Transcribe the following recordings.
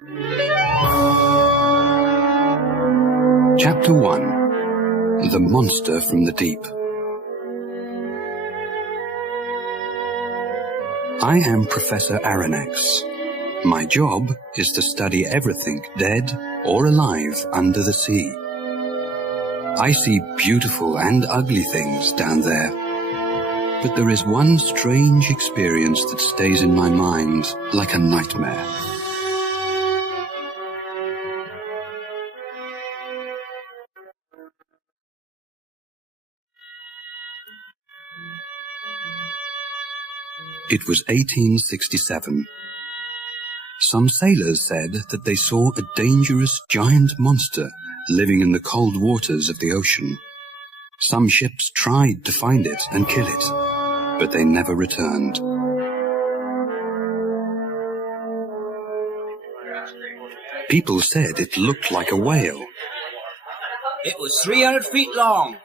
Chapter 1. The Monster from the Deep. I am Professor Aronnax. My job is to study everything dead or alive under the sea. I see beautiful and ugly things down there. But there is one strange experience that stays in my mind like a nightmare. It was 1867. Some sailors said that they saw a dangerous giant monster living in the cold waters of the ocean. Some ships tried to find it and kill it, but they never returned. People said it looked like a whale. It was 300 feet long.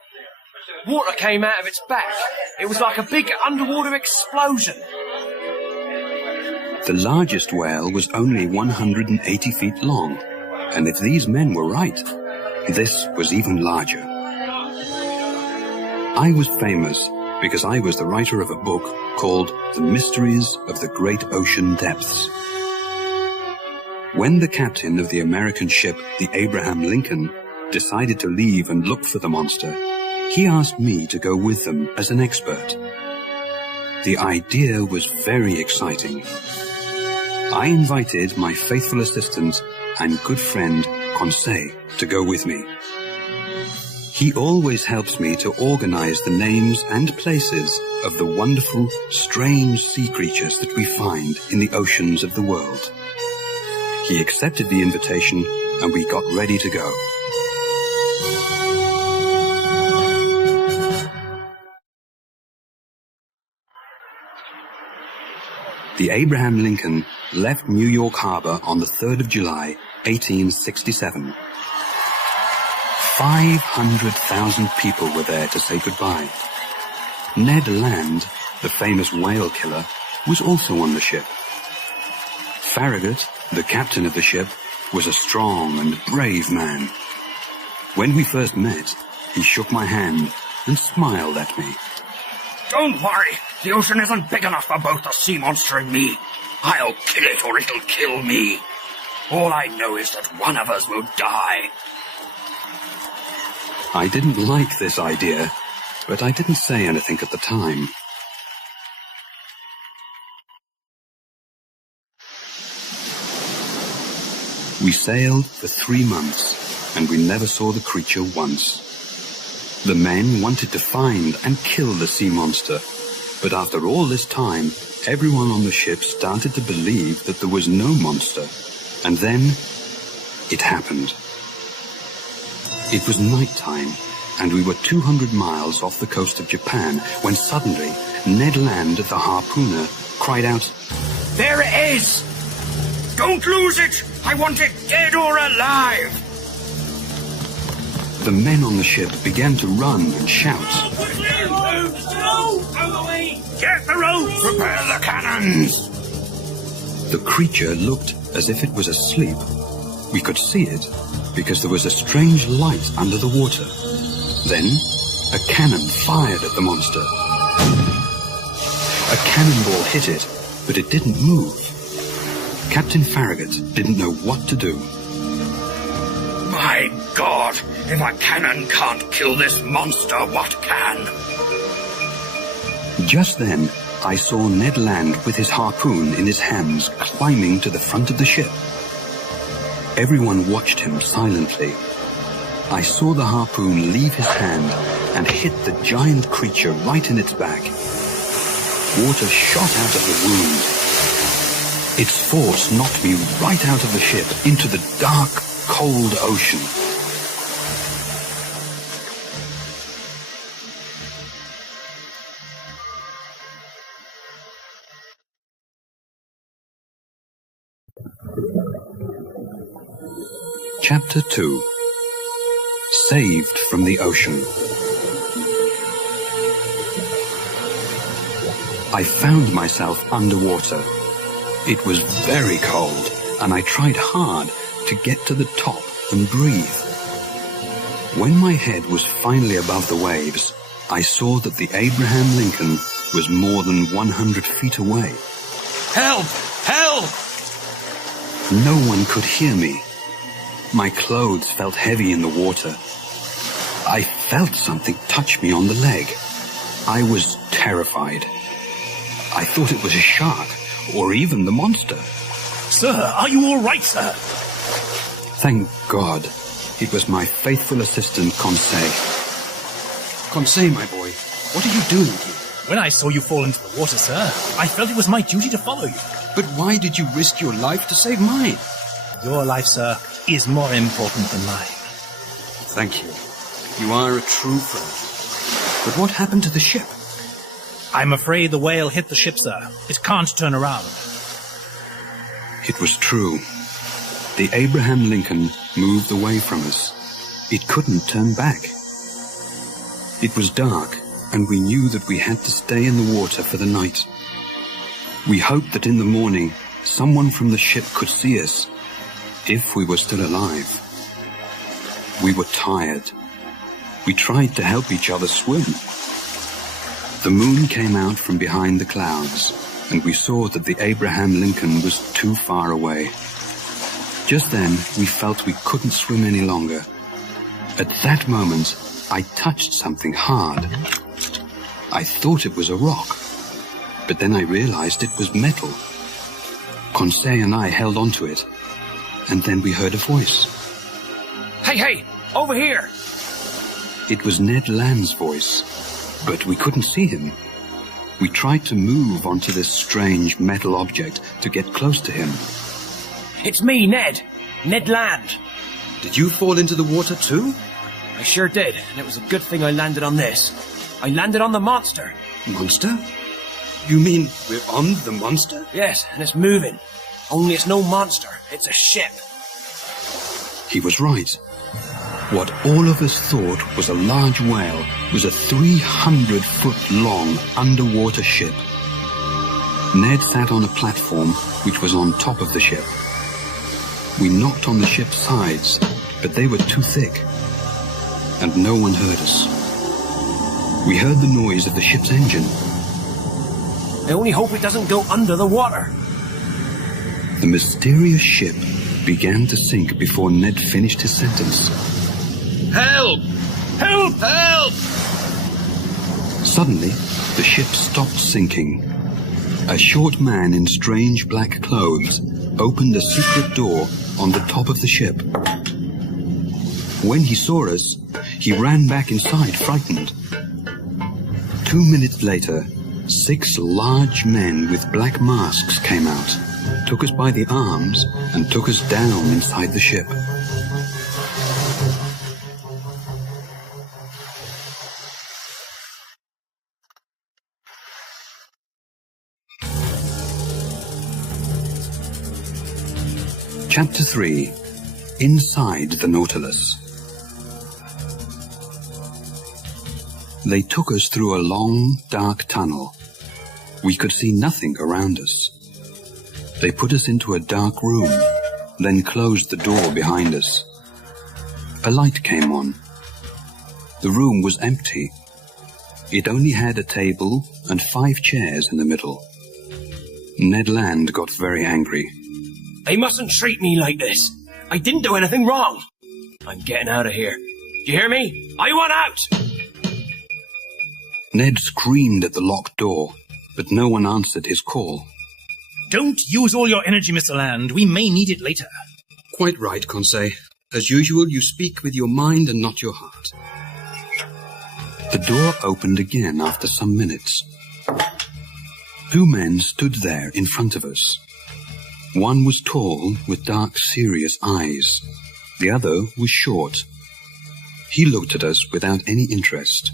Water came out of its back. It was like a big underwater explosion. The largest whale was only 180 feet long, and if these men were right, this was even larger. I was famous because I was the writer of a book called The Mysteries of the Great Ocean Depths. When the captain of the American ship, the Abraham Lincoln, decided to leave and look for the monster, he asked me to go with them as an expert. The idea was very exciting. I invited my faithful assistant and good friend, Conseil, to go with me. He always helps me to organize the names and places of the wonderful, strange sea creatures that we find in the oceans of the world. He accepted the invitation, and we got ready to go. The Abraham Lincoln left New York Harbor on the 3rd of July, 1867. 500,000 people were there to say goodbye. Ned Land, the famous whale killer, was also on the ship. Farragut, the captain of the ship, was a strong and brave man. When we first met, he shook my hand and smiled at me. Don't worry, the ocean isn't big enough for both the sea monster and me. I'll kill it or it'll kill me. All I know is that one of us will die. I didn't like this idea, but I didn't say anything at the time. We sailed for 3 months, and we never saw the creature once. The men wanted to find and kill the sea monster, but after all this time, everyone on the ship started to believe that there was no monster. And then, it happened. It was nighttime, and we were 200 miles off the coast of Japan, when suddenly, Ned Land, the harpooner, cried out, There it is! Don't lose it! I want it dead or alive! The men on the ship began to run and shout. Get the rope! Prepare the cannons! The creature looked as if it was asleep. We could see it because there was a strange light under the water. Then, a cannon fired at the monster. A cannonball hit it, but it didn't move. Captain Farragut didn't know what to do. My God! If a cannon can't kill this monster, what can? Just then, I saw Ned Land with his harpoon in his hands climbing to the front of the ship. Everyone watched him silently. I saw the harpoon leave his hand and hit the giant creature right in its back. Water shot out of the wound. Its force knocked me right out of the ship into the dark, cold ocean. Chapter 2. Saved from the Ocean. I found myself underwater. It was very cold, and I tried hard to get to the top and breathe. When my head was finally above the waves, I saw that the Abraham Lincoln was more than 100 feet away. Help! Help! No one could hear me. My clothes felt heavy in the water. I felt something touch me on the leg. I was terrified. I thought it was a shark, or even the monster. Sir, are you all right, sir? Thank God. It was my faithful assistant, Conseil. Conseil, my boy, what are you doing here? When I saw you fall into the water, sir, I felt it was my duty to follow you. But why did you risk your life to save mine? Your life, sir, is more important than mine. Thank you. You are a true friend. But what happened to the ship? I'm afraid the whale hit the ship, sir. It can't turn around. It was true. The Abraham Lincoln moved away from us. It couldn't turn back. It was dark, and we knew that we had to stay in the water for the night. We hoped that in the morning, someone from the ship could see us, if we were still alive. We were tired. We tried to help each other swim. The moon came out from behind the clouds, and we saw that the Abraham Lincoln was too far away. Just then, we felt we couldn't swim any longer. At that moment, I touched something hard. I thought it was a rock, but then I realized it was metal. Conseil and I held onto it, and then we heard a voice. Hey, over here! It was Ned Land's voice, but we couldn't see him. We tried to move onto this strange metal object to get close to him. It's me, Ned. Ned Land. Did you fall into the water too? I sure did, and it was a good thing I landed on this. I landed on the monster. Monster? You mean we're on the monster? Yes, and it's moving. Only it's no monster, it's a ship. He was right. What all of us thought was a large whale was a 300-foot-long underwater ship. Ned sat on a platform which was on top of the ship. We knocked on the ship's sides, but they were too thick, and no one heard us. We heard the noise of the ship's engine. I only hope it doesn't go under the water. The mysterious ship began to sink before Ned finished his sentence. Help! Help! Help! Suddenly, the ship stopped sinking. A short man in strange black clothes opened a secret door on the top of the ship. When he saw us, he ran back inside, frightened. 2 minutes later, 6 large men with black masks came out, took us by the arms, and took us down inside the ship. Chapter 3. Inside the Nautilus. They took us through a long, dark tunnel. We could see nothing around us. They put us into a dark room, then closed the door behind us. A light came on. The room was empty. It only had a table and 5 chairs in the middle. Ned Land got very angry. They mustn't treat me like this. I didn't do anything wrong. I'm getting out of here. You hear me? I want out! Ned screamed at the locked door, but no one answered his call. Don't use all your energy, Mr. Land. We may need it later. Quite right, Conseil. As usual, you speak with your mind and not your heart. The door opened again after some minutes. 2 men stood there in front of us. One was tall, with dark, serious eyes. The other was short. He looked at us without any interest.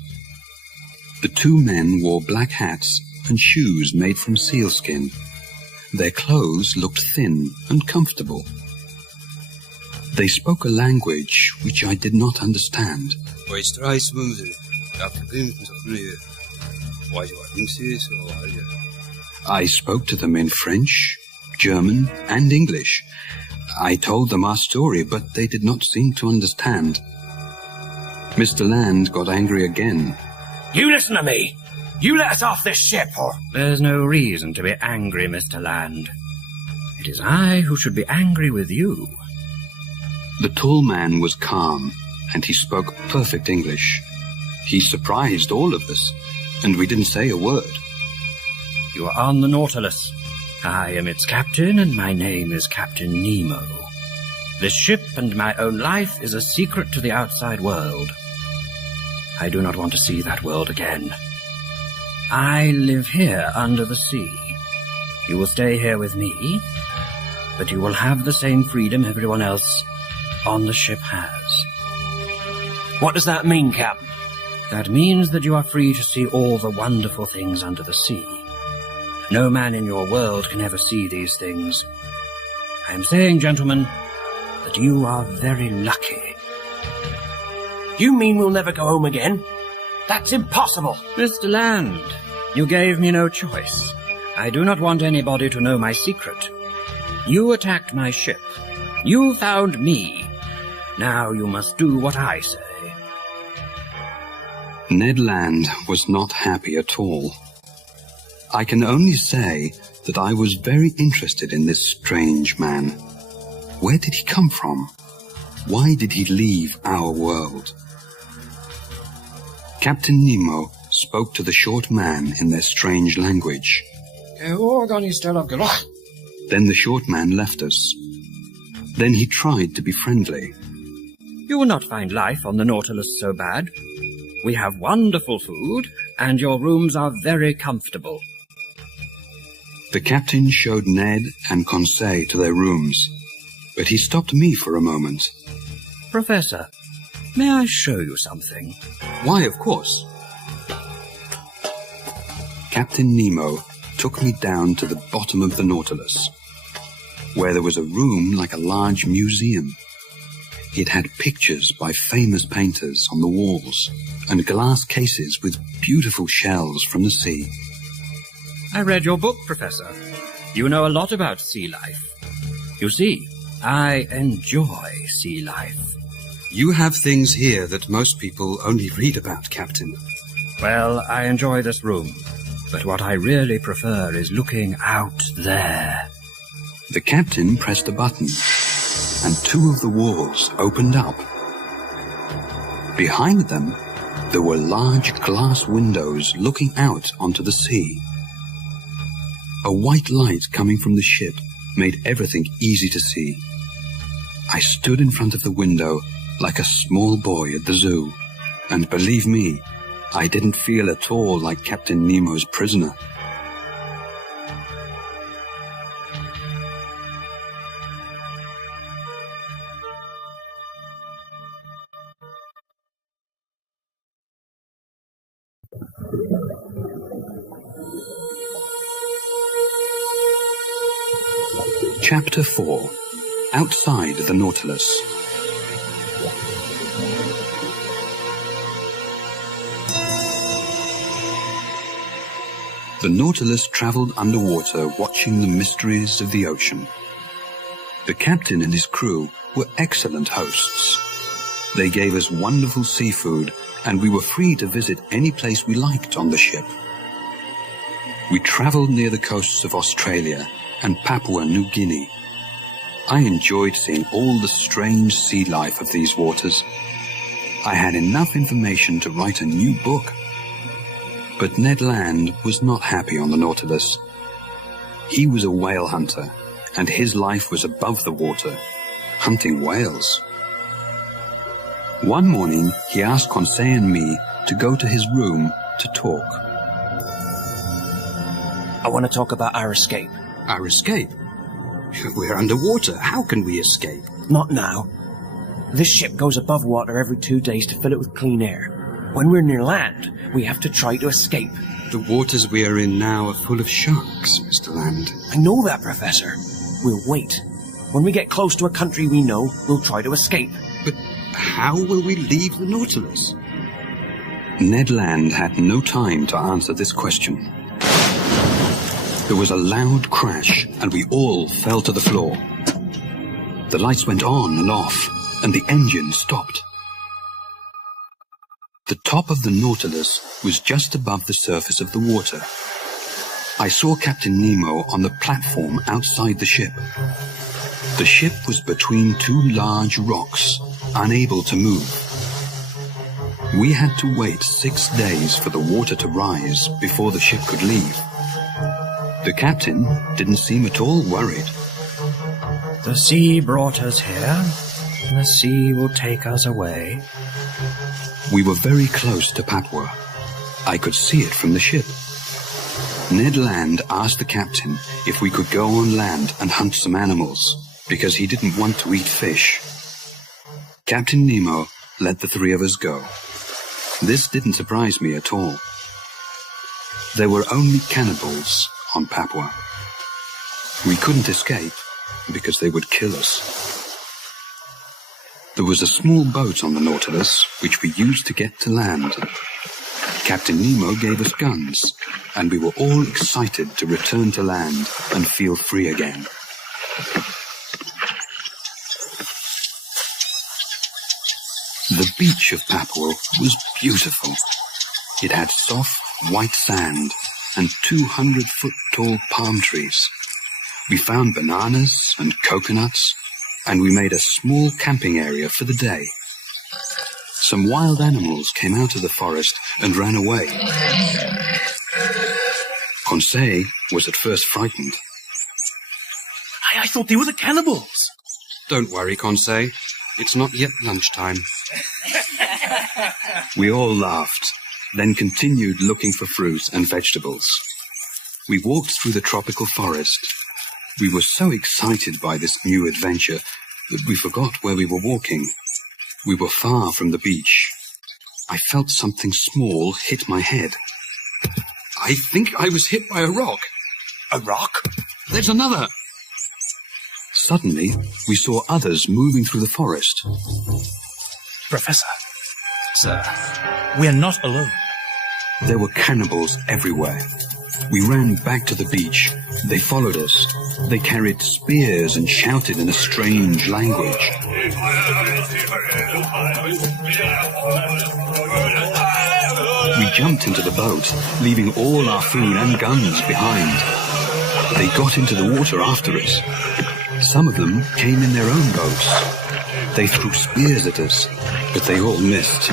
The 2 men wore black hats and shoes made from sealskin. Their clothes looked thin and comfortable. They spoke a language which I did not understand. I spoke to them in French, German, and English, I told them our story, but they did not seem to understand. Mr. Land got angry again. You listen to me. You let us off this ship, or... There's no reason to be angry, Mr. Land. It is I who should be angry with you. The tall man was calm, and he spoke perfect English. He surprised all of us, and we didn't say a word. You are on the Nautilus. I am its captain, and my name is Captain Nemo. This ship and my own life is a secret to the outside world. I do not want to see that world again. I live here under the sea. You will stay here with me, but you will have the same freedom everyone else on the ship has. What does that mean, Captain? That means that you are free to see all the wonderful things under the sea. No man in your world can ever see these things. I am saying, gentlemen, that you are very lucky. You mean we'll never go home again? That's impossible. Mr. Land, you gave me no choice. I do not want anybody to know my secret. You attacked my ship. You found me. Now you must do what I say. Ned Land was not happy at all. I can only say that I was very interested in this strange man. Where did he come from? Why did he leave our world? Captain Nemo spoke to the short man in their strange language. Then the short man left us. Then he tried to be friendly. You will not find life on the Nautilus so bad. We have wonderful food, and your rooms are very comfortable. The captain showed Ned and Conseil to their rooms, but he stopped me for a moment. Professor, may I show you something? Why, of course. Captain Nemo took me down to the bottom of the Nautilus, where there was a room like a large museum. It had pictures by famous painters on the walls and glass cases with beautiful shells from the sea. I read your book, Professor. You know a lot about sea life. You see, I enjoy sea life. You have things here that most people only read about, Captain. Well, I enjoy this room, but what I really prefer is looking out there. The captain pressed a button, and two of the walls opened up. Behind them, there were large glass windows looking out onto the sea. A white light coming from the ship made everything easy to see. I stood in front of the window like a small boy at the zoo, and believe me, I didn't feel at all like Captain Nemo's prisoner. Chapter 4. Outside the Nautilus. The Nautilus traveled underwater, watching the mysteries of the ocean. The captain and his crew were excellent hosts. They gave us wonderful seafood, and we were free to visit any place we liked on the ship. We traveled near the coasts of Australia and Papua New Guinea. I enjoyed seeing all the strange sea life of these waters. I had enough information to write a new book. But Ned Land was not happy on the Nautilus. He was a whale hunter, and his life was above the water, hunting whales. One morning, he asked Conseil and me to go to his room to talk. I want to talk about our escape. Our escape? We're underwater. How can we escape? Not now. This ship goes above water every 2 days to fill it with clean air. When we're near land, we have to try to escape. The waters we are in now are full of sharks, Mr. Land. I know that, Professor. We'll wait. When we get close to a country we know, we'll try to escape. But how will we leave the Nautilus? Ned Land had no time to answer this question. There was a loud crash, and we all fell to the floor. The lights went on and off, and the engine stopped. The top of the Nautilus was just above the surface of the water. I saw Captain Nemo on the platform outside the ship. The ship was between two large rocks, unable to move. We had to wait 6 days for the water to rise before the ship could leave. The captain didn't seem at all worried. The sea brought us here. The sea will take us away. We were very close to Papua. I could see it from the ship. Ned Land asked the captain if we could go on land and hunt some animals, because he didn't want to eat fish. Captain Nemo let the 3 of us go. This didn't surprise me at all. There were only cannibals on Papua. We couldn't escape because they would kill us. There was a small boat on the Nautilus which we used to get to land. Captain Nemo gave us guns, and we were all excited to return to land and feel free again. The beach of Papua was beautiful. It had soft, white sand and 200-foot-tall palm trees. We found bananas and coconuts, and we made a small camping area for the day. Some wild animals came out of the forest and ran away. Conseil was at first frightened. I thought they were the cannibals. Don't worry, Conseil. It's not yet lunchtime. We all laughed, then continued looking for fruit and vegetables. We walked through the tropical forest. We were so excited by this new adventure that we forgot where we were walking. We were far from the beach. I felt something small hit my head. I think I was hit by a rock. A rock? There's another. Suddenly, we saw others moving through the forest. Professor, Sir. we are not alone. There were cannibals everywhere. We ran back to the beach. They followed us. They carried spears and shouted in a strange language. We jumped into the boat, leaving all our food and guns behind. They got into the water after us. Some of them came in their own boats. They threw spears at us, but they all missed.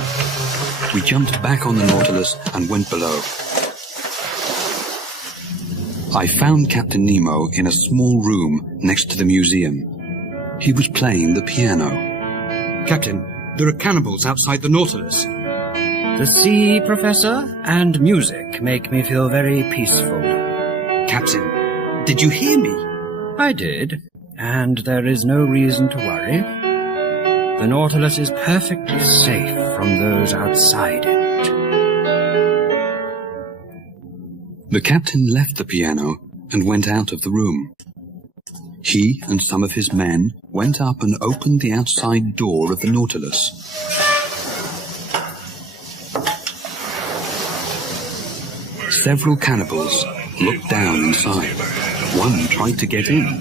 We jumped back on the Nautilus and went below. I found Captain Nemo in a small room next to the museum. He was playing the piano. Captain, there are cannibals outside the Nautilus. The sea, Professor, and music make me feel very peaceful. Captain, did you hear me? I did, and there is no reason to worry. The Nautilus is perfectly safe from those outside it. The captain left the piano and went out of the room. He and some of his men went up and opened the outside door of the Nautilus. Several cannibals looked down inside. One tried to get in,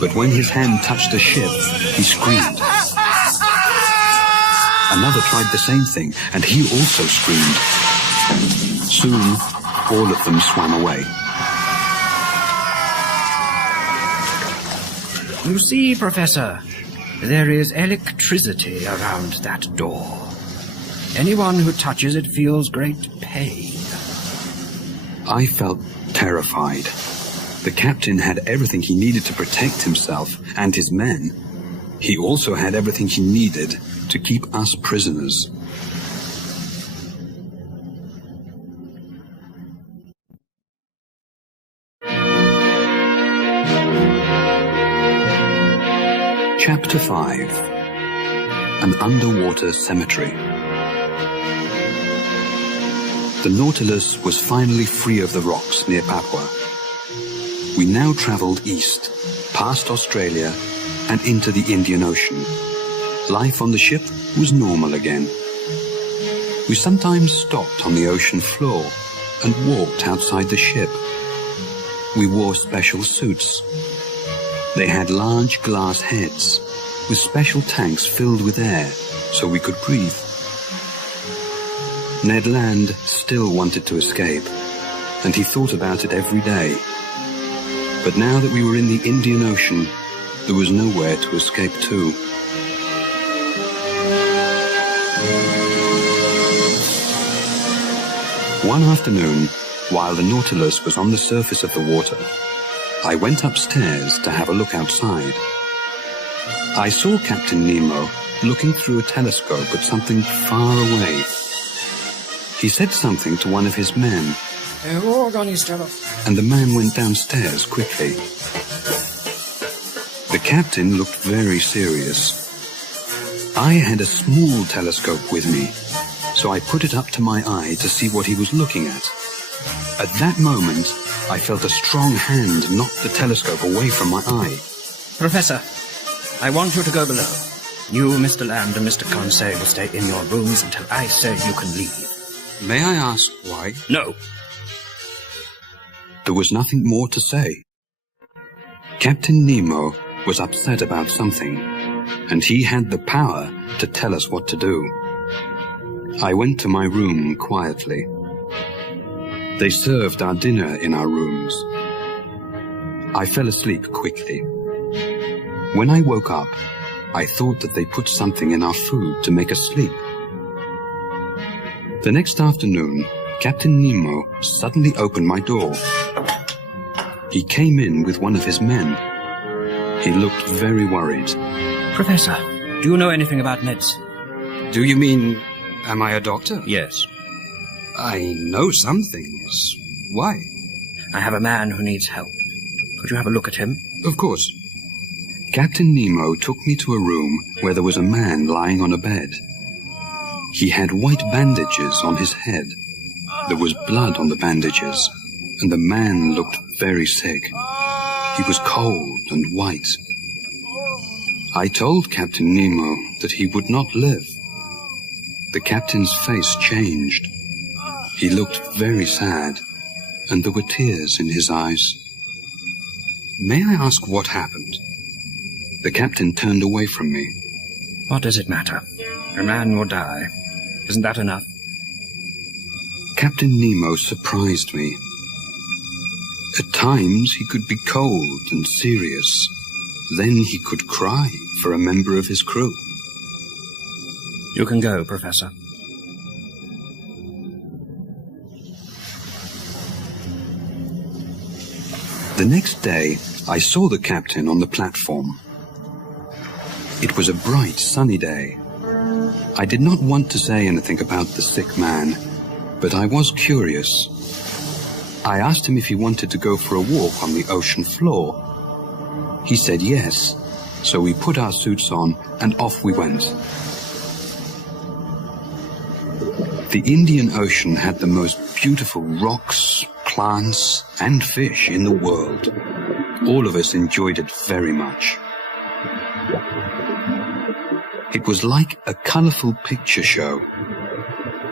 but when his hand touched the ship, he screamed. Another tried the same thing, and he also screamed. Soon, all of them swam away. You see, Professor, there is electricity around that door. Anyone who touches it feels great pain. I felt terrified. The captain had everything he needed to protect himself and his men. He also had everything he needed to keep us prisoners. Chapter 5. An Underwater Cemetery. The Nautilus was finally free of the rocks near Papua. We now travelled east, past Australia, and into the Indian Ocean. Life on the ship was normal again. We sometimes stopped on the ocean floor and walked outside the ship. We wore special suits. They had large glass heads with special tanks filled with air so we could breathe. Ned Land still wanted to escape, and he thought about it every day. But now that we were in the Indian Ocean, there was nowhere to escape to. One afternoon, while the Nautilus was on the surface of the water, I went upstairs to have a look outside. I saw Captain Nemo looking through a telescope at something far away. He said something to one of his men, and the man went downstairs quickly. The captain looked very serious. I had a small telescope with me, so I put it up to my eye to see what he was looking at. At that moment, I felt a strong hand knock the telescope away from my eye. Professor, I want you to go below. You, Mr. Land, and Mr. Conseil will stay in your rooms until I say you can leave. May I ask why? No. There was nothing more to say. Captain Nemo was upset about something, and he had the power to tell us what to do. I went to my room quietly. They served our dinner in our rooms. I fell asleep quickly. When I woke up, I thought that they put something in our food to make us sleep. The next afternoon, Captain Nemo suddenly opened my door. He came in with one of his men. He looked very worried. Professor, do you know anything about meds? Do you mean, am I a doctor? Yes. I know some things. Why? I have a man who needs help. Could you have a look at him? Of course. Captain Nemo took me to a room where there was a man lying on a bed. He had white bandages on his head. There was blood on the bandages, and the man looked very sick. He was cold and white. I told Captain Nemo that he would not live. The captain's face changed. He looked very sad, and there were tears in his eyes. May I ask what happened? The captain turned away from me. What does it matter? A man will die. Isn't that enough? Captain Nemo surprised me. At times he could be cold and serious. Then he could cry for a member of his crew. You can go, Professor. The next day, I saw the captain on the platform. It was a bright, sunny day. I did not want to say anything about the sick man, but I was curious. I asked him if he wanted to go for a walk on the ocean floor. He said yes, so we put our suits on and off we went. The Indian Ocean had the most beautiful rocks, plants, and fish in the world. All of us enjoyed it very much. It was like a colorful picture show.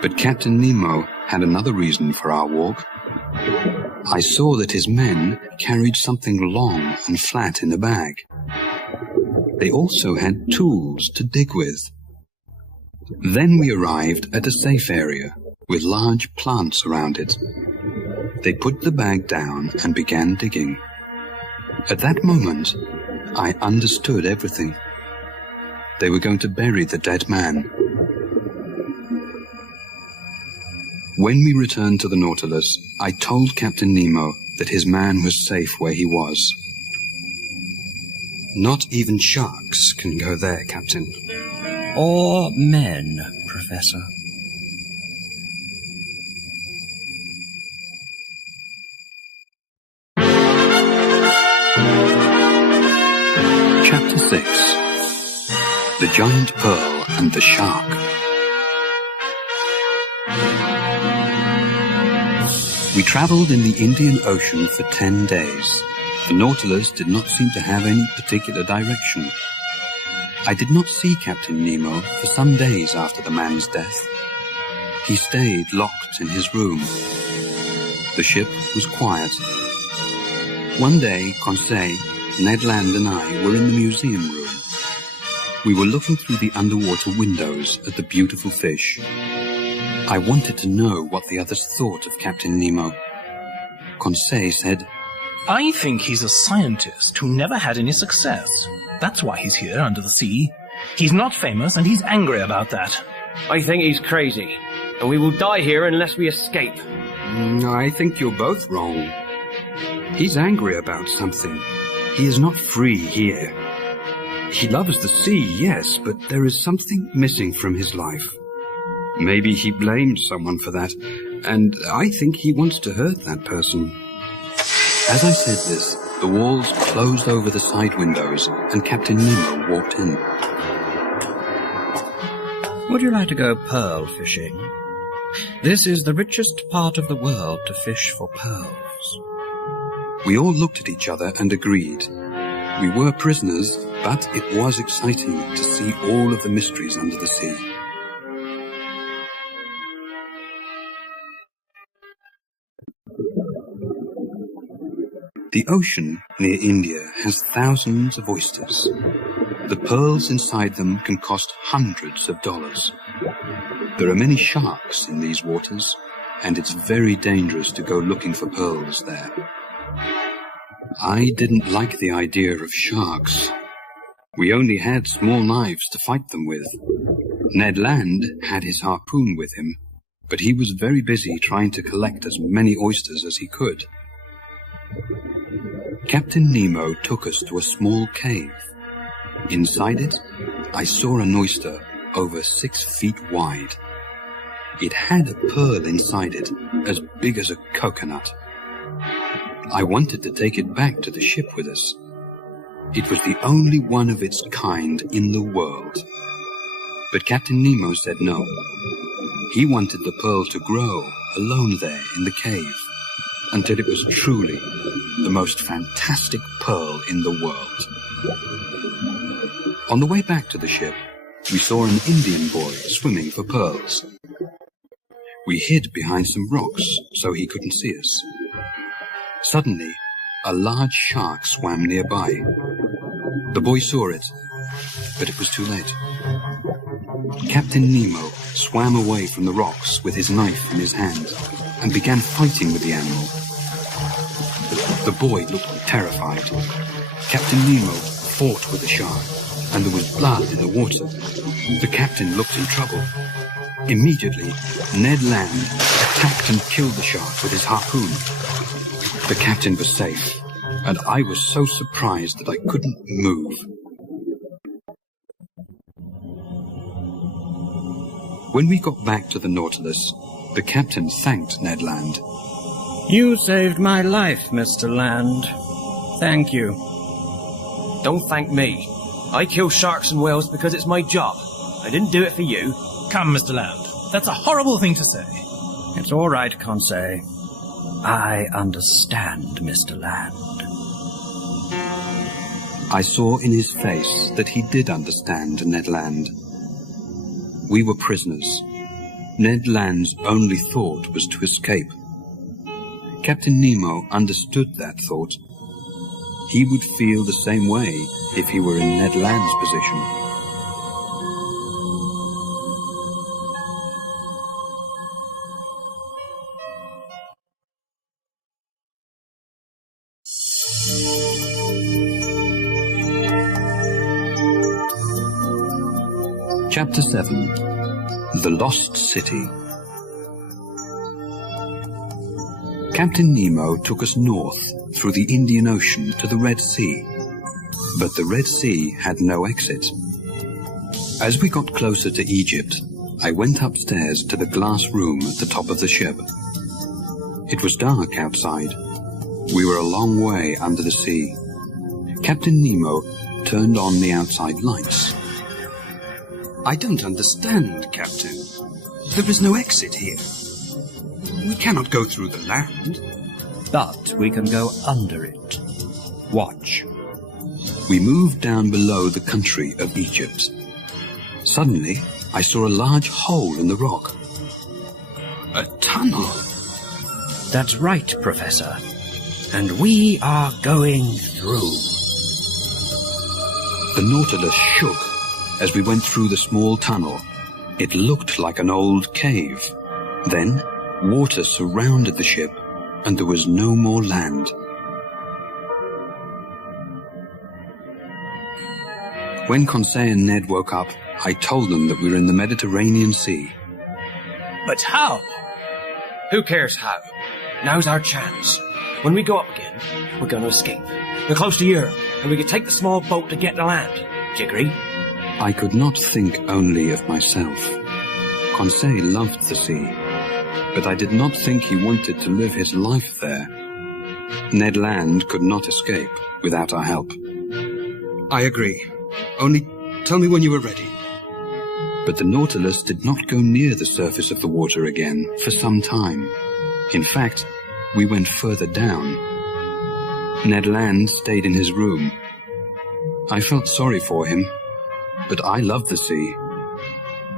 But Captain Nemo had another reason for our walk. I saw that his men carried something long and flat in a bag. They also had tools to dig with. Then we arrived at a safe area with large plants around it. They put the bag down and began digging. At that moment, I understood everything. They were going to bury the dead man. When we returned to the Nautilus, I told Captain Nemo that his man was safe where he was. Not even sharks can go there, Captain. Or men, Professor. Chapter 6. The Giant Pearl and the Shark. We traveled in the Indian Ocean for 10 days. The Nautilus did not seem to have any particular direction. I did not see Captain Nemo for some days after the man's death. He stayed locked in his room. The ship was quiet. One day, Conseil, Ned Land and I were in the museum room. We were looking through the underwater windows at the beautiful fish. I wanted to know what the others thought of Captain Nemo. Conseil said, I think he's a scientist who never had any success. That's why he's here under the sea. He's not famous, and he's angry about that. I think he's crazy, and we will die here unless we escape. I think you're both wrong. He's angry about something. He is not free here. He loves the sea, yes, but there is something missing from his life. Maybe he blamed someone for that, and I think he wants to hurt that person. As I said this, the walls closed over the side windows, and Captain Nemo walked in. Would you like to go pearl fishing? This is the richest part of the world to fish for pearls. We all looked at each other and agreed. We were prisoners, but it was exciting to see all of the mysteries under the sea. The ocean near India has thousands of oysters. The pearls inside them can cost hundreds of dollars. There are many sharks in these waters, and it's very dangerous to go looking for pearls there. I didn't like the idea of sharks. We only had small knives to fight them with. Ned Land had his harpoon with him, but he was very busy trying to collect as many oysters as he could. Captain Nemo took us to a small cave. Inside it, I saw an oyster over 6 feet wide. It had a pearl inside it, as big as a coconut. I wanted to take it back to the ship with us. It was the only one of its kind in the world. But Captain Nemo said no. He wanted the pearl to grow alone there in the cave, until it was truly the most fantastic pearl in the world. On the way back to the ship, we saw an Indian boy swimming for pearls. We hid behind some rocks so he couldn't see us. Suddenly, a large shark swam nearby. The boy saw it, but it was too late. Captain Nemo swam away from the rocks with his knife in his hand and began fighting with the animal. The boy looked terrified. Captain Nemo fought with the shark, and there was blood in the water. The captain looked in trouble. Immediately, Ned Land attacked and killed the shark with his harpoon. The captain was safe, and I was so surprised that I couldn't move. When we got back to the Nautilus, the captain thanked Ned Land. You saved my life, Mr. Land. Thank you. Don't thank me. I kill sharks and whales because it's my job. I didn't do it for you. Come, Mr. Land. That's a horrible thing to say. It's all right, Conseil. I understand, Mr. Land. I saw in his face that he did understand Ned Land. We were prisoners. Ned Land's only thought was to escape. Captain Nemo understood that thought. He would feel the same way if he were in Ned Land's position. Chapter 7. The Lost City. Captain Nemo took us north through the Indian Ocean to the Red Sea, but the Red Sea had no exit. As we got closer to Egypt, I went upstairs to the glass room at the top of the ship. It was dark outside. We were a long way under the sea. Captain Nemo turned on the outside lights. I don't understand, Captain. There is no exit here. We cannot go through the land. But we can go under it. Watch. We moved down below the country of Egypt. Suddenly, I saw a large hole in the rock. A tunnel. That's right, Professor. And we are going through. The Nautilus shook as we went through the small tunnel. It looked like an old cave. Then, water surrounded the ship, and there was no more land. When Conseil and Ned woke up, I told them that we were in the Mediterranean Sea. But how? Who cares how? Now's our chance. When we go up again, we're going to escape. We're close to Europe, and we can take the small boat to get to land. Do you agree? I could not think only of myself. Conseil loved the sea, but I did not think he wanted to live his life there. Ned Land could not escape without our help. I agree. Only tell me when you are ready. But the Nautilus did not go near the surface of the water again for some time. In fact, we went further down. Ned Land stayed in his room. I felt sorry for him, but I loved the sea.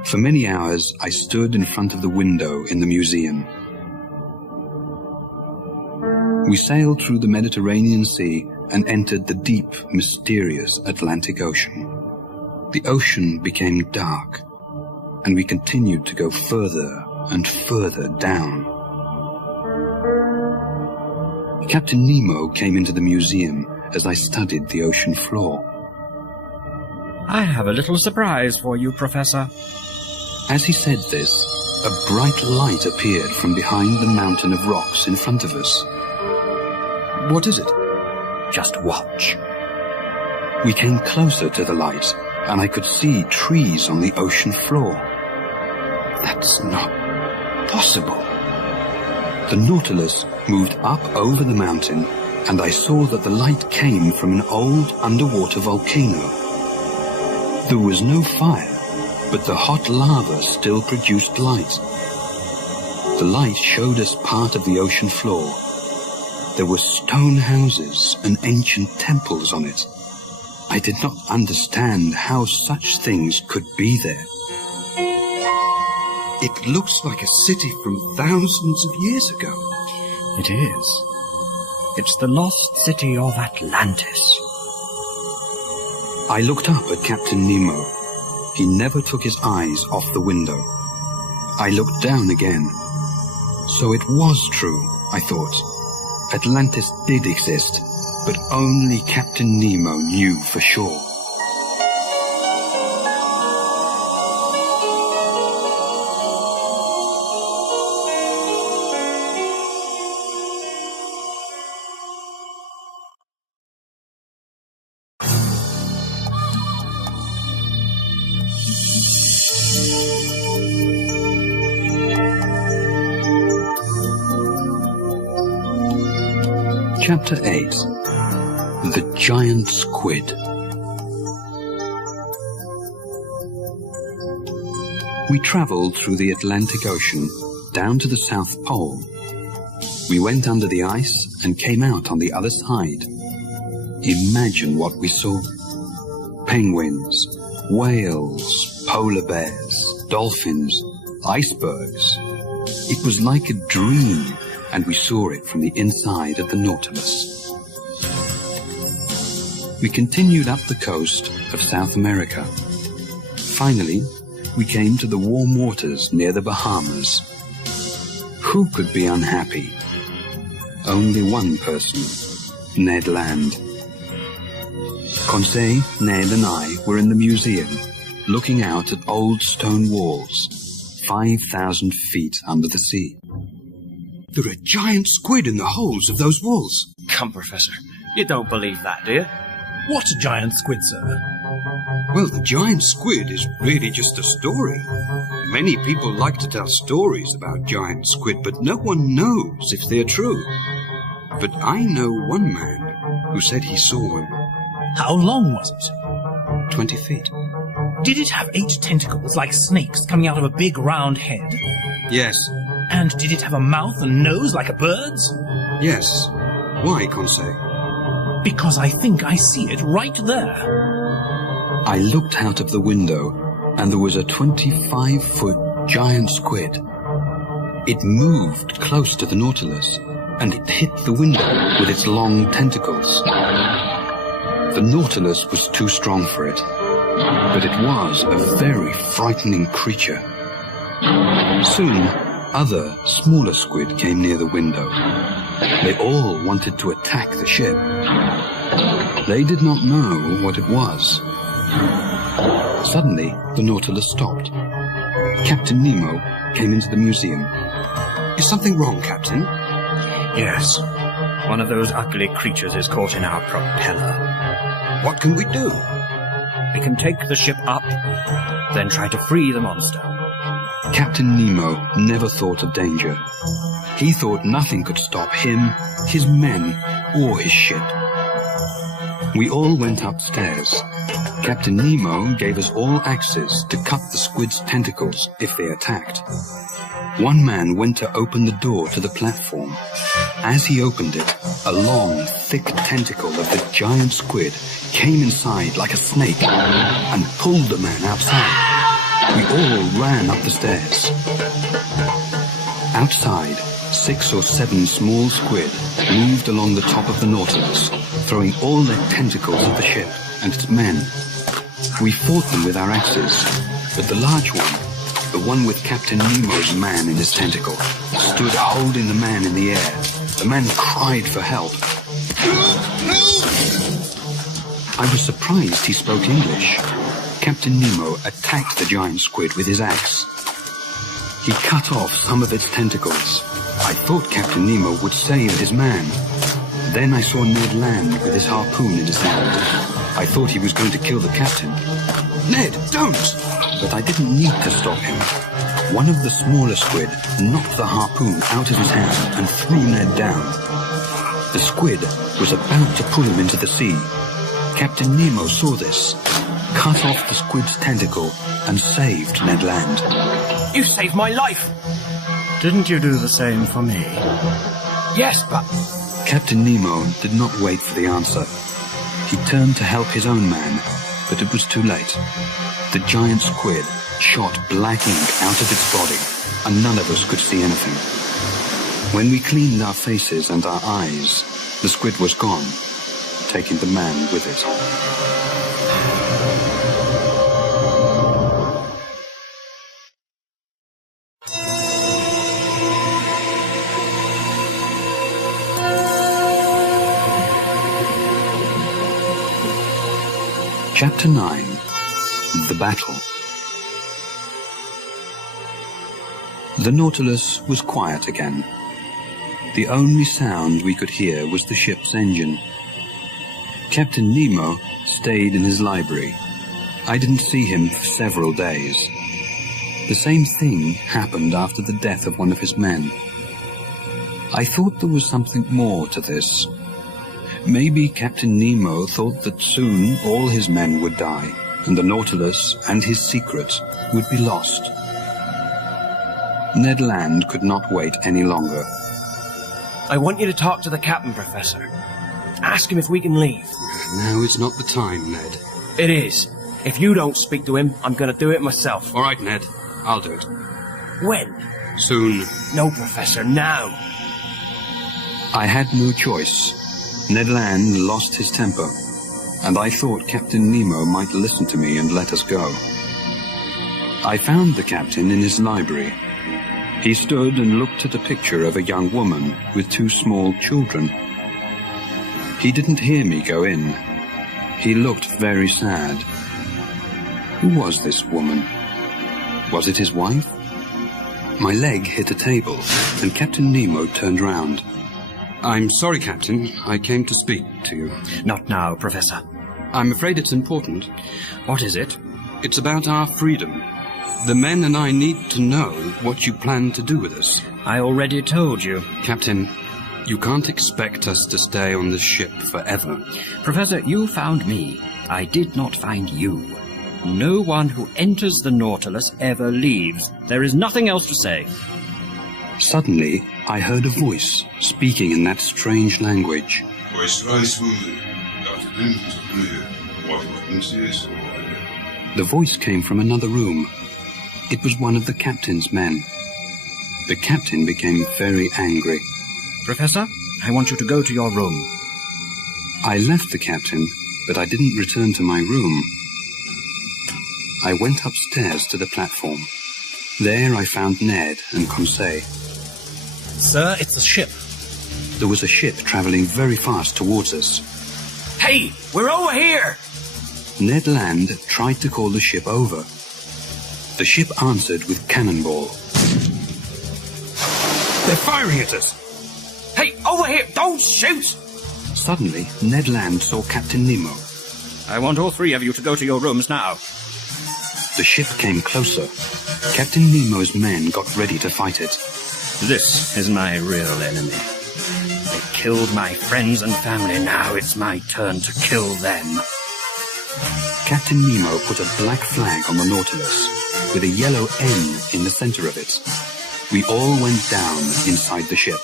For many hours, I stood in front of the window in the museum. We sailed through the Mediterranean Sea and entered the deep, mysterious Atlantic Ocean. The ocean became dark, and we continued to go further and further down. Captain Nemo came into the museum as I studied the ocean floor. I have a little surprise for you, Professor. As he said this, a bright light appeared from behind the mountain of rocks in front of us. What is it? Just watch. We came closer to the light, and I could see trees on the ocean floor. That's not possible. The Nautilus moved up over the mountain, and I saw that the light came from an old underwater volcano. There was no fire, but the hot lava still produced light. The light showed us part of the ocean floor. There were stone houses and ancient temples on it. I did not understand how such things could be there. It looks like a city from thousands of years ago. It is. It's the lost city of Atlantis. I looked up at Captain Nemo. He never took his eyes off the window. I looked down again. So it was true, I thought. Atlantis did exist, but only Captain Nemo knew for sure. Chapter 8. The Giant Squid. We travelled through the Atlantic Ocean down to the South Pole. We went under the ice and came out on the other side. Imagine what we saw. Penguins, whales, polar bears, dolphins, icebergs. It was like a dream, and we saw it from the inside of the Nautilus. We continued up the coast of South America. Finally, we came to the warm waters near the Bahamas. Who could be unhappy? Only one person, Ned Land. Conseil, Ned and I were in the museum, looking out at old stone walls, 5,000 feet under the sea. There are giant squid in the holes of those walls. Come, Professor. You don't believe that, do you? What giant squid, sir? Well, the giant squid is really just a story. Many people like to tell stories about giant squid, but no one knows if they're true. But I know one man who said he saw one. How long was it? 20 feet. Did it have 8 tentacles like snakes coming out of a big round head? Yes. And did it have a mouth and nose like a bird's? Yes. Why, Conseil? Because I think I see it right there. I looked out of the window, and there was a 25-foot giant squid. It moved close to the Nautilus, and it hit the window with its long tentacles. The Nautilus was too strong for it, but it was a very frightening creature. Soon, other, smaller squid came near the window. They all wanted to attack the ship. They did not know what it was. Suddenly, the Nautilus stopped. Captain Nemo came into the museum. Is something wrong, Captain? Yes. One of those ugly creatures is caught in our propeller. What can we do? We can take the ship up, then try to free the monster. Captain Nemo never thought of danger. He thought nothing could stop him, his men, or his ship. We all went upstairs. Captain Nemo gave us all axes to cut the squid's tentacles if they attacked. One man went to open the door to the platform. As he opened it, a long, thick tentacle of the giant squid came inside like a snake and pulled the man outside. We all ran up the stairs. Outside, 6 or 7 small squid moved along the top of the Nautilus, throwing all their tentacles at the ship and its men. We fought them with our axes, but the large one, the one with Captain Nemo's man in his tentacle, stood holding the man in the air. The man cried for help. I was surprised he spoke English. Captain Nemo attacked the giant squid with his axe. He cut off some of its tentacles. I thought Captain Nemo would save his man. Then I saw Ned Land with his harpoon in his hand. I thought he was going to kill the captain. Ned, don't! But I didn't need to stop him. One of the smaller squid knocked the harpoon out of his hand and threw Ned down. The squid was about to pull him into the sea. Captain Nemo saw this, cut off the squid's tentacle, and saved Ned Land. You saved my life! Didn't you do the same for me? Yes, but... Captain Nemo did not wait for the answer. He turned to help his own man, but it was too late. The giant squid shot black ink out of its body, and none of us could see anything. When we cleaned our faces and our eyes, the squid was gone, taking the man with it. Chapter 9. The Battle. The Nautilus was quiet again. The only sound we could hear was the ship's engine. Captain Nemo stayed in his library. I didn't see him for several days. The same thing happened after the death of one of his men. I thought there was something more to this. Maybe Captain Nemo thought that soon all his men would die, and the Nautilus and his secret would be lost. Ned Land could not wait any longer. I want you to talk to the captain, Professor. Ask him if we can leave. Now is not the time, Ned. It is. If you don't speak to him, I'm going to do it myself. All right, Ned. I'll do it. When? Soon. No, Professor, now. I had no choice. Ned Land lost his temper, and I thought Captain Nemo might listen to me and let us go. I found the captain in his library. He stood and looked at a picture of a young woman with 2 small children. He didn't hear me go in. He looked very sad. Who was this woman? Was it his wife? My leg hit a table, and Captain Nemo turned round. I'm sorry, Captain. I came to speak to you. Not now, Professor. I'm afraid it's important. What is it? It's about our freedom. The men and I need to know what you plan to do with us. I already told you. Captain, you can't expect us to stay on this ship forever. Professor, you found me. I did not find you. No one who enters the Nautilus ever leaves. There is nothing else to say. Suddenly, I heard a voice speaking in that strange language. The voice came from another room. It was one of the captain's men. The captain became very angry. Professor, I want you to go to your room. I left the captain but I didn't return to my room. I went upstairs to the platform. There I found Ned and Conseil. Sir, it's a ship. There was a ship traveling very fast towards us. Hey, we're over here! Ned Land tried to call the ship over. The ship answered with cannonball. They're firing at us! Hey, over here! Don't shoot! Suddenly, Ned Land saw Captain Nemo. I want all three of you to go to your rooms now. The ship came closer. Captain Nemo's men got ready to fight it. This is my real enemy. They killed my friends and family. Now it's my turn to kill them. Captain Nemo put a black flag on the Nautilus with a yellow N in the center of it. We all went down inside the ship.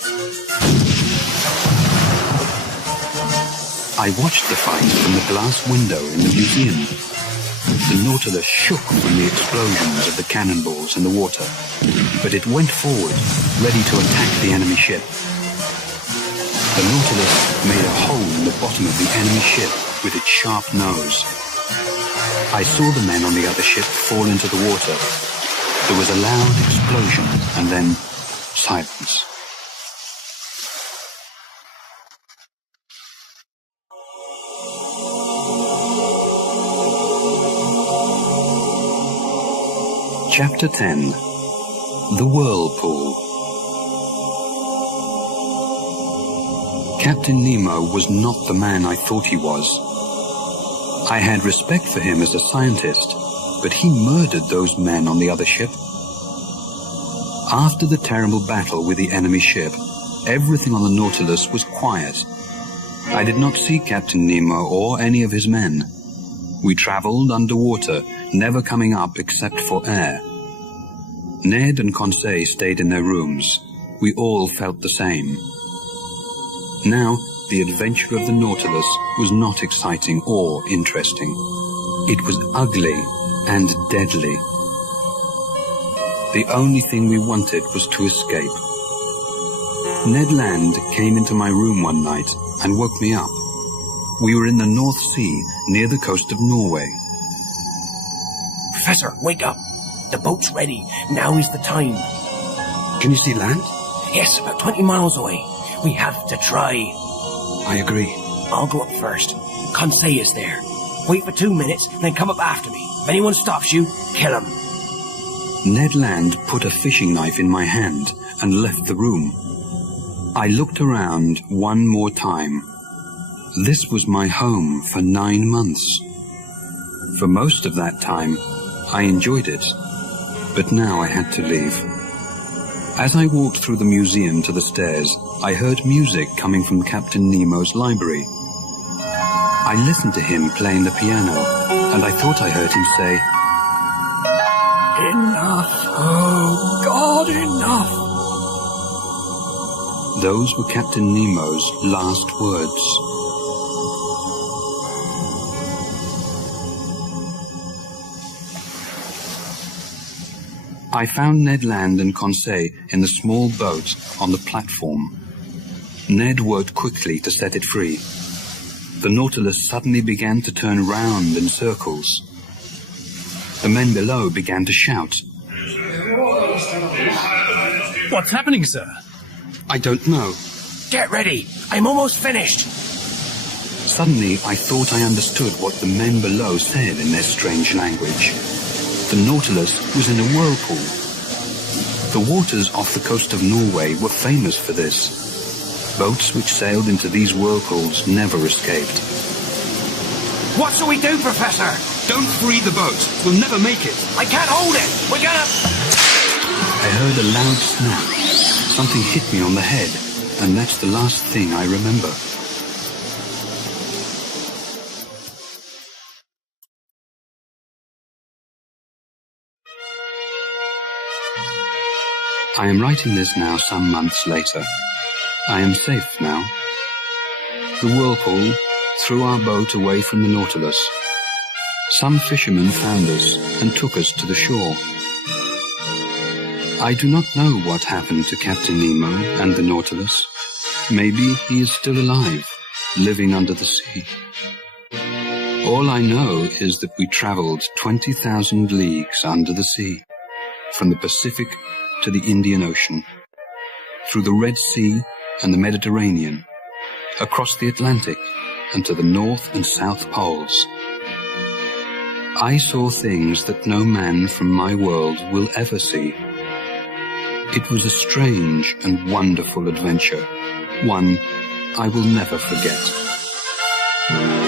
I watched the fight from the glass window in the museum. The Nautilus shook from the explosions of the cannonballs in the water, but it went forward, ready to attack the enemy ship. The Nautilus made a hole in the bottom of the enemy ship with its sharp nose. I saw the men on the other ship fall into the water. There was a loud explosion, and then silence. Chapter 10. The Whirlpool. Captain Nemo was not the man I thought he was. I had respect for him as a scientist, but he murdered those men on the other ship. After the terrible battle with the enemy ship, everything on the Nautilus was quiet. I did not see Captain Nemo or any of his men. We traveled underwater, never coming up except for air. Ned and Conseil stayed in their rooms. We all felt the same. Now, the adventure of the Nautilus was not exciting or interesting. It was ugly and deadly. The only thing we wanted was to escape. Ned Land came into my room one night and woke me up. We were in the North Sea, near the coast of Norway. Professor, wake up. The boat's ready. Now is the time. Can you see land? Yes, about 20 miles away. We have to try. I agree. I'll go up first. Conseil is there. Wait for 2 minutes, then come up after me. If anyone stops you, kill him. Ned Land put a fishing knife in my hand and left the room. I looked around one more time. This was my home for 9 months. For most of that time, I enjoyed it, but now I had to leave. As I walked through the museum to the stairs, I heard music coming from Captain Nemo's library. I listened to him playing the piano, and I thought I heard him say, "Enough, oh God, enough." Those were Captain Nemo's last words. I found Ned Land and Conseil in the small boat on the platform. Ned worked quickly to set it free. The Nautilus suddenly began to turn round in circles. The men below began to shout. What's happening, sir? I don't know. Get ready. I'm almost finished. Suddenly, I thought I understood what the men below said in their strange language. The Nautilus was in a whirlpool. The waters off the coast of Norway were famous for this. Boats which sailed into these whirlpools never escaped. What shall we do, Professor? Don't free the boat. We'll never make it. I can't hold it. We're gonna... I heard a loud snap. Something hit me on the head, and that's the last thing I remember. I am writing this now some months later. I am safe now. The whirlpool threw our boat away from the Nautilus. Some fishermen found us and took us to the shore. I do not know what happened to Captain Nemo and the Nautilus. Maybe he is still alive, living under the sea. All I know is that we traveled 20,000 leagues under the sea, from the Pacific to the Indian Ocean, through the Red Sea and the Mediterranean, across the Atlantic and to the North and South Poles. I saw things that no man from my world will ever see. It was a strange and wonderful adventure, one I will never forget.